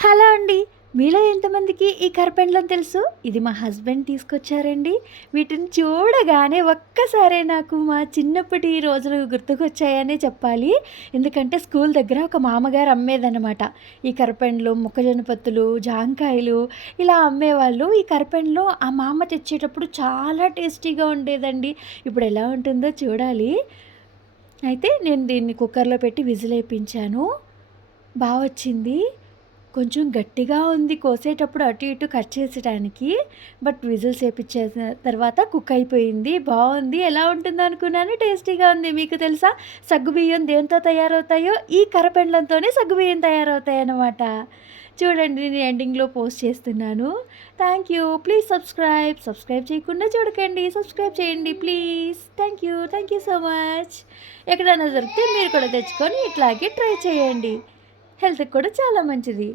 Hello అండి. మీలో ఎంతమందికి ఈ కరపెండ్లం తెలుసు? ఇది మా హస్బెండ్ తీసుకొచ్చారండి. వీటిని చూడగానే ఒక్కసారే నాకు మా చిన్నప్పటి రోజులు గుర్తుకొచ్చాయనే చెప్పాలి. ఎందుకంటే స్కూల్ దగ్గర ఒక మామగారు అమ్మేదన్నమాట. ఈ కరపెండ్లు మొక్కజొన్న పత్తులు జాంకాయలు ఇలా అమ్మేవాళ్ళు. ఈ కరపెండ్లు ఆ మామ తెచ్చేటప్పుడు చాలా టేస్టీగా ఉండేదండి. ఇప్పుడు ఎలా ఉంటుందో చూడాలి. అయితే నేను దీన్ని కుక్కర్లో పెట్టి విజిల్ వేయించాను. బాగా వచ్చింది కొంచెం గట్టిగా ఉంది కోసేటప్పుడు అటు ఇటు కట్ చేసడానికి బట్ విజిల్స్ వేపించేసిన తర్వాత కుక్ అయిపోయింది. బాగుంది. ఎలా ఉంటుంది అనుకున్నాను. టేస్టీగా ఉంది. మీకు తెలుసా? సగ్గుబియ్యం దేంతో తయారవుతాయో? ఈ కరపెండ్లంతోనే సగ్గుబియ్యం తయారవుతాయి అన్నమాట. చూడండి నేను ఎండింగ్లో పోస్ట్ చేస్తున్నాను. Thank you. Please subscribe. Subscribe చేయకుండా చూడకండి. సబ్స్క్రైబ్ చేయండి please. Thank you. Thank you so much. ఎక్కడైనా దొరికితే మీరు కూడా తెచ్చుకొని ఇట్లాగే ట్రై చేయండి. హెల్త్కి కూడా చాలా మంచిది.